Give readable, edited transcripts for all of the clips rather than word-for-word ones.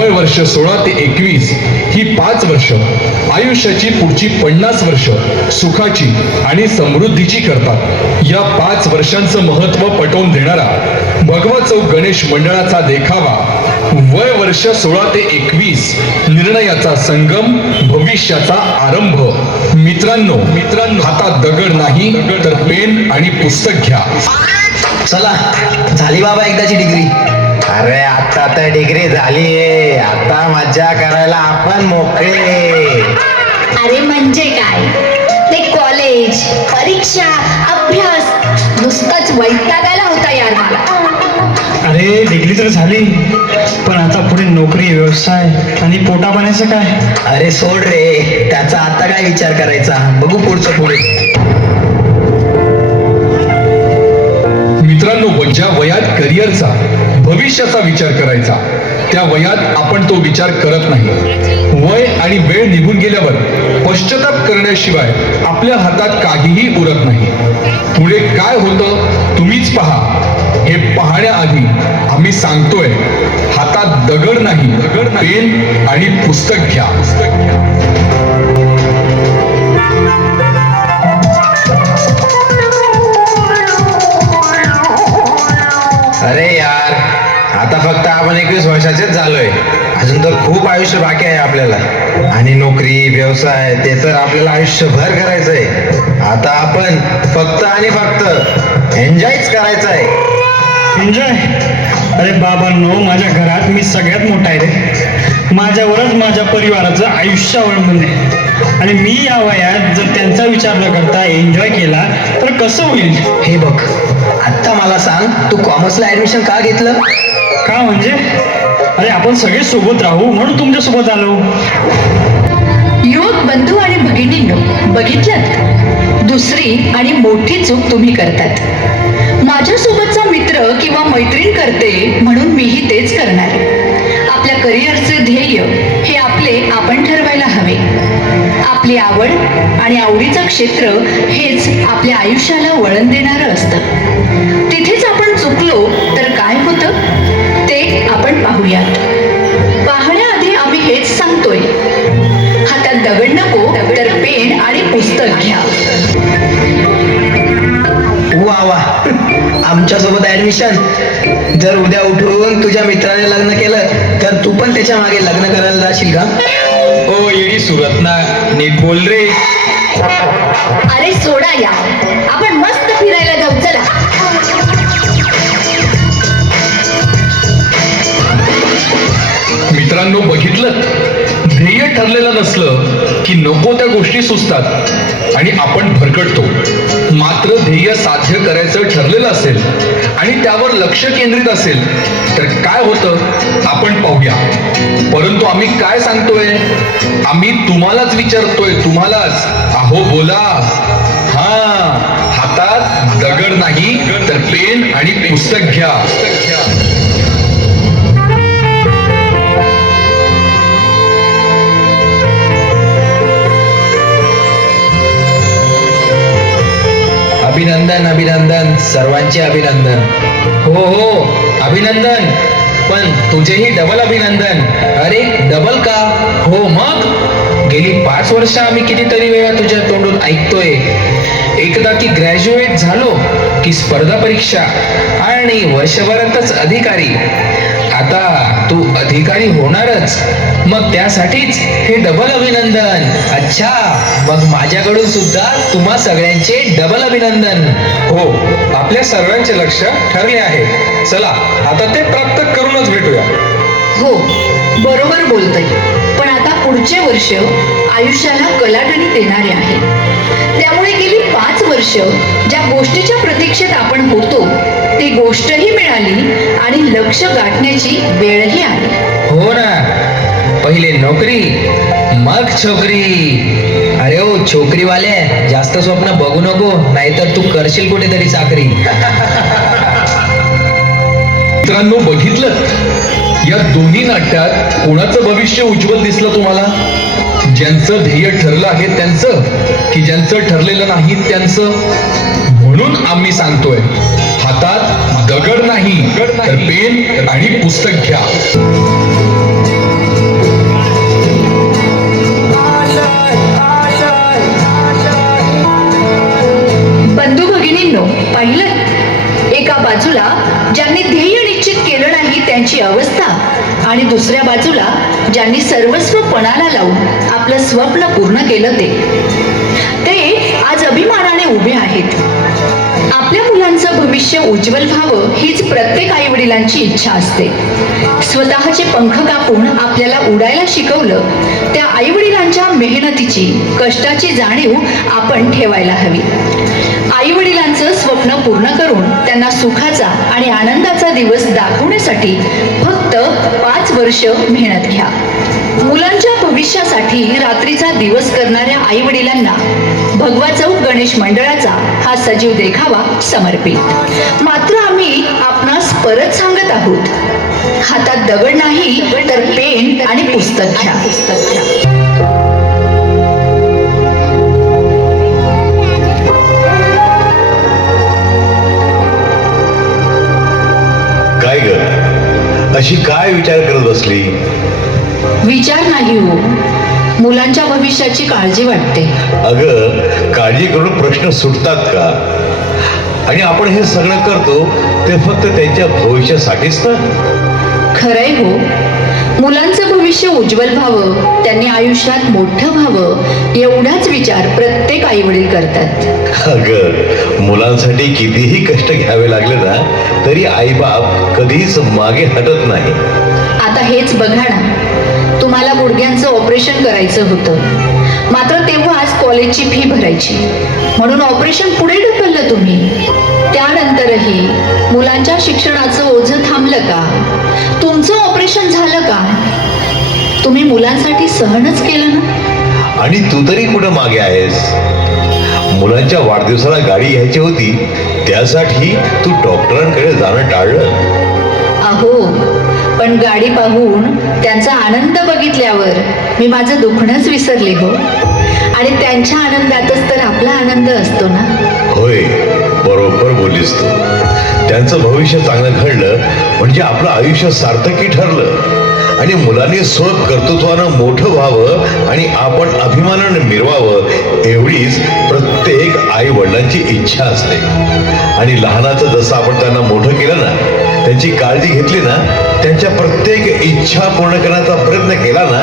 वय वर्ष 16 ते 21 ही 5 वर्ष आयुष्याची पुढची 50 वर्ष सुखाची आणि समृद्धीची करतात. या 5 वर्षांचं महत्व पटवून देणारा भगवा चौक गणेश मंडळाचा देखावा वय वर्ष 16 ते 21 निर्णयाचा संगम, भविष्याचा आरंभ. मित्रांनो, हातात दगड नाही तर पेन आणि पुस्तक घ्या. चला, झाली बाबा एकदाची डिग्री. अरे आता तर डिग्री झालीये, आता मज्जा करायला आपण मोकळे. अरे म्हणजे काय, ते कॉलेज, परीक्षा, अभ्यास नुसताच वैतागायला होता यार मला. अरे डिग्री तर झाली, पण आता पुढे नोकरी, व्यवसाय आणि पोटा पाण्याचं काय? अरे सोड रे, त्याचा आता काय विचार करायचा, बघू पुढचं पुढे. मित्रांनो, ज्या वयात करिअरचा, भविष्याचा विचार करायचा त्या वयात आपण तो विचार करत नाही. वय आणि वेळ निघून गेल्यावर पश्चाताप करण्याशिवाय आपल्या हातात काहीही उरत नाही. पुढे काय होतं तुम्हीच पहा. हे पाहण्याआधी आम्ही सांगतोय, हातात दगड नाही, पेन आणि पुस्तक घ्या. अरे यार, आता फक्त आपण 21 वर्षाचेच झालोय. अजून तर खूप आयुष्य बाकी आहे आपल्याला. आणि नोकरी, व्यवसाय ते तर आपल्याला आयुष्यभर करायचंय. आता आपण फक्त आणि फक्त एन्जॉयच करायचंय. एन्जॉय? अरे बाबांनो, माझ्या घरात मी सगळ्यात मोठा आहे रे. माझ्यावरच माझ्या परिवाराचं आयुष्य अवलंबून आहे. आणि मी या वयात जर त्यांचा विचार न करता एन्जॉय केला तर कसं होईल? हे बघ, आता मला सांग, तू कॉमर्सला ऍडमिशन का घेतलं? का म्हणजे? अरे आपण सगळे सोबत राहू म्हणून तुमच्या सोबत आलो. युवक बंधू आणि भगिनींनो, बघितलं, दुसरी आणि मोठी चूक तुम्ही करतात. माझ्यासोबतचा मित्र किंवा मैत्रीण करते म्हणून मीही तेच करणार. आपल्या करिअरचे ध्येय हे आपण ठरवायला हवे. आपली आवड आणि आवडीचं क्षेत्र हेच आपल्या आयुष्याला वळण देणारं असतं. तिथेच आपण चुकलो तर काय होतं ते आपण पाहूयात. पाहण्याआधी आम्ही हेच सांगतोय, हातात दगड नको तर पेन आणि पुस्तक घ्या. वा वा, आमच्यासोबत ऍडमिशन. जर उद्या उठून तुझ्या मित्राने लग्न केलं तर तू पण त्याच्या मागे लग्न करायला जाशील का? ओ येडी सुरत ना, नीट बोल रे. अरे सोडा या, आपण मस्त फिरायला जाऊ, चला. मित्रांनो, बघितलं, ध्येय ठरलेलं नसलं की नको त्या गोष्टी सुचतात आणि आपण भरकटतो. मात्र ध्येय साध्य करायचं ठरलेलं असेल आणि त्यावर लक्ष केंद्रित असेल तर काय होतं आपण पाहूया. परंतु आम्ही काय सांगतोय, आम्ही तुम्हालाच विचारतोय, तुम्हालाच. अहो बोला. हातात दगड नाही तर पेन आणि पुस्तक घ्या. अभिनंदन, अभिनंदन, सर्वांचे अभिनंदन. हो हो, अभिनंदन. पण तुझेही डबल अभिनंदन. अरे डबल का? हो मग, गेली 5 वर्ष आम्ही कितीतरी वेळा तुझ्या तोंडून ऐकतोय, एकदा की ग्रॅज्युएट झालो की स्पर्धा परीक्षा आणि वर्षभरातच अधिकारी. आता तू अधिकारी होणारच, मग त्यासाठीच हे डबल अभिनंदन. अच्छा, मग माझ्याकडून सुद्धा तुम्हा सगळ्यांचे डबल अभिनंदन. हो, आपल्या सर्वांचे लक्ष ठरले आहे. चला आता ते प्राप्त करूनच भेटूया. हो, बरोबर बोलतोय. पण आता पुढचे वर्ष आयुष्याला कलाटणी देणारे आहे. त्यामुळे गेली 5 वर्ष ज्या गोष्टीच्या प्रतीक्षेत आपण होतो ती गोष्टही मिळाली आणि लक्ष गाठण्याची वेळही आली. हो ना, पहिले नोकरी मग छोकरी. अरे ओ छोकरीवाले, जास्त स्वप्न बघू नको, नाहीतर तू करशील कुठेतरी चाकरी. मित्रांनो, बघितलं, या दोन्ही नाट्यात कोणाचं भविष्य उज्ज्वल दिसलं तुम्हाला? ज्यांचं ध्येय ठरलं आहे त्यांचं की ज्यांचं ठरलेलं नाही त्यांचं? म्हणून आम्ही सांगतोय, हातात दगड नाही तर पेन आणि पुस्तक घ्या. असता आणि दुसऱ्या बाजूला ज्यांनी सर्वस्व पणाला लावून आपलं स्वप्न पूर्ण केलं ते आज अभिमानाने उभे आहेत. आपल्या मुलांचं भविष्य उज्ज्वल व्हावं हीच प्रत्येक आई वडिलांची इच्छा असते. स्वतःचे पंख कापून आपल्याला उडायला शिकवलं त्या आई वडिलांच्या मेहनतीची, कष्टाची जाणीव आपण ठेवायला हवी. आई वडिलांचं स्वप्न पूर्ण करून त्यांना सुखाचा आणि आनंदाचा दिवस दाखवण्यासाठी फक्त 5 वर्ष मेहनत घ्या. मुलांच्या भविष्यासाठी रात्रीचा दिवस करणाऱ्या आई वडिलांना भगवा चौक गणेश मंडळाचा हा सजीव देखावा समर्पित. मात्र आम्ही आपणास परत सांगत आहोत, हातात दगड नाही तर पेन आणि पुस्तक घ्या. काय ग, अशी काय विचार करत बसली? विचार नाही हो, मुलांच्या भविष्याची काळजी वाटते. अगं, काळजी करून प्रश्न सुटतात का? आणि आपण हे सगळं करतो ते फक्त त्यांच्या भविष्यासाठीच ना. खरंय हो, मुलांचं भविष्य उज्ज्वल व्हावं, त्यांनी आयुष्यात मोठं व्हावं एवढाच विचार प्रत्येक आई वडील करतात. अगं, मुलांसाठी कितीही कष्ट घ्यावे लागले ना तरी आईबाप कधीच मागे हटत नाही. आता हेच बघा ना, तुम्हाला गुडघ्यांचं ऑपरेशन करायचं होतं, मात्र तेव्हाच कॉलेजची फी भरायची म्हणून ऑपरेशन पुढे ढकललं तुम्ही. त्यानंतरही मुलांच्या शिक्षणाचं ओझं थांबलं का? तुमचं ऑपरेशन झालं का? तुम्ही मुलांसाठी सहनच केलं ना. आणि तू तरी कुठं मागे आहेस? मुलांच्या वाढदिवसाला गाडी घ्यायची होती, त्यासाठी तू डॉक्टरांकडे जाणं टाळलं. अहो, पण गाडी पाहून त्यांचा आनंद बघितल्यावर मी माझं दुखणंच विसरले हो. आणि त्यांच्या आनंदातच तर आपला आनंद असतो ना. होय, बरोबर बोलीस तू. त्यांचं भविष्य चांगलं घडलं म्हणजे आपलं आयुष्य सार्थकी ठरलं. आणि मुलांनी स्वकर्तृत्वानं मोठं व्हावं आणि आपण अभिमानाने मिरवावं एवढीच प्रत्येक आई वडिलांची इच्छा असते. आणि लहानाचं जसं आपण त्यांना मोठं केलं ना, त्यांची काळजी घेतली ना, त्यांच्या प्रत्येक इच्छा पूर्ण करण्याचा प्रयत्न केला ना,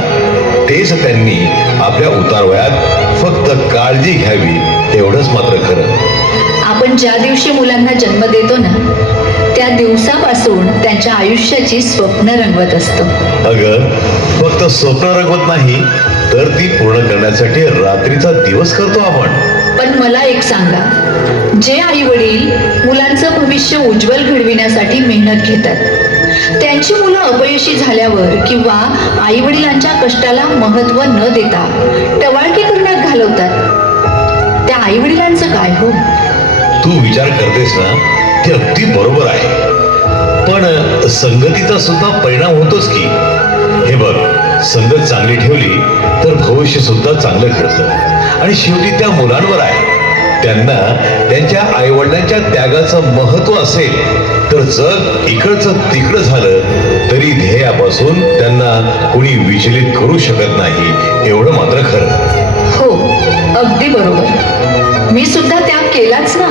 तेच त्यांनी आपल्या उतारवयात फक्त काळजी घ्यावी एवढंच मात्र खरं. आपण ज्या दिवशी मुलांना जन्म देतो ना, त्या दिवसापासून त्यांच्या आयुष्याची स्वप्न रंगवत असतो. अगं, फक्त स्वप्न रंगवत नाही तर ती पूर्ण करण्यासाठी रात्रीचा दिवस करतो आपण. पण मला एक सांगा, जे आई वडील मुलांचं भविष्य उज्ज्वल घडविण्यासाठी मेहनत घेतात, त्यांची मुलं अपयशी झाल्यावर किंवा आई वडिलांच्या कष्टाला महत्व न देता टवाळकी करण्यात घालवतात, त्या आई वडिलांचं काय हो? तू विचार करतेस ना, ते अगदी बरोबर आहे. पण संगतीचा सुद्धा परिणाम होतोच की. हे बघ, संगत चांगली ठेवली तर भविष्य सुद्धा चांगलं घडतं. आणि शेवटी त्या मुलांवर आहे. त्यांना त्यांच्या आईवडिलांच्या त्यागाचं महत्व असेल तर जग इकडचं तिकडं झालं तरी ध्येयापासून त्यांना कुणी विचलित करू शकत नाही एवढं मात्र खरं. हो, अगदी बरोबर. मी सुद्धा त्याग केलाच ना.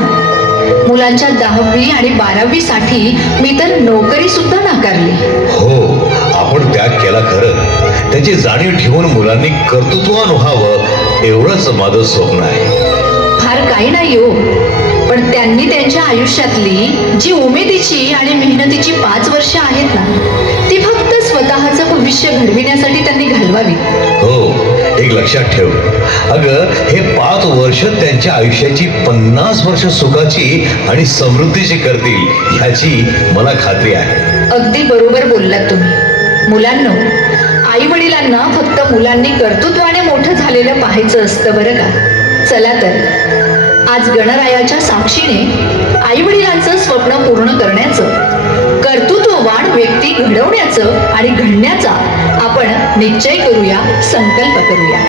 मुलांच्या 10वी आणि 12वी साठी मी तर नोकरी सुद्धा नाकारली. हो, आपण त्याग केला खरं. त्याची जाणीव ठेवून मुलांनी कर्तृत्वान व्हावं एवढंच माझं स्वप्न आहे. फार काही नाही हो, पण त्यांनी त्यांच्या आयुष्यातली जी उमेदीची आणि मेहनतीची 5 वर्ष आहेत ना, ती फक्त स्वतःचं भविष्य घडविण्यासाठी त्यांनी घालवावी. हो, एक लक्षात ठेव. अगं, हे 5 वर्ष त्यांच्या आयुष्याची 50 वर्ष सुखाची आणि समृद्धीची करतील ह्याची मला खात्री आहे. अगदी बरोबर बोललात तुम्ही. मुलांनो, आई वडिलांना फक्त मुलांनी कर्तृत्वाने मोठं झालेलं पाहायचं असतं बरं का. चला तर आज गणरायाच्या साक्षीने आई वडिलांचं स्वप्न पूर्ण करण्याचं, कर्तृत्ववान व्यक्ती घडवण्याचं आणि घडण्याचा आपण निश्चय करूया, संकल्प करूया.